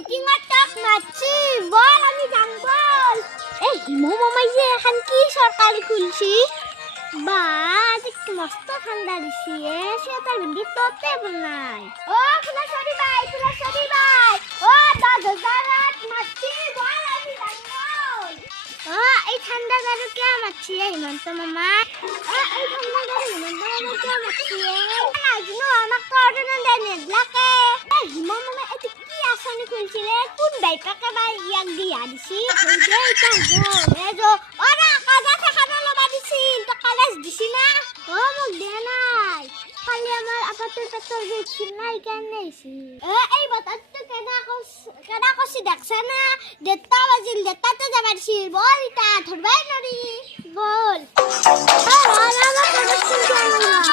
মিটিংত টক মারছি বল আমি যাম বল এই হিমু মামাই যে এখন কি সরকারি খুলছি বা আজ মস্ত ঠান্ডা দিছি সে তার বিন্দি তোতে বনাই ও ফুলাছড়ি ভাই ও 10,000 মারছি বল আমি যাম বল এই ঠান্ডা গাড়ি কে মারছি হিমন্ত মামা এই ঠান্ডা গাড়ি হিমন্ত মামা কে মারছি না জানো আমাক তো অর্ডার দেয় নেদলাকে হিমু মামা এত কি আসানি খুলছিলে কোন বাইপাকে ভাই ইয়াক দিয়া দিছি এই তা জো ওরা কাজা খানা লবা দিছিল তো কালেজ দিছি না মোক দে নাই খালি আমার আপাতত পেটর গেছিল নাই কেন আইছি এই বাতাত তো কেডা কছি দেখছ না দেতা বাজিল দেতাতে যাবা দিছিল বল তা ধরবাই নরি বল আমার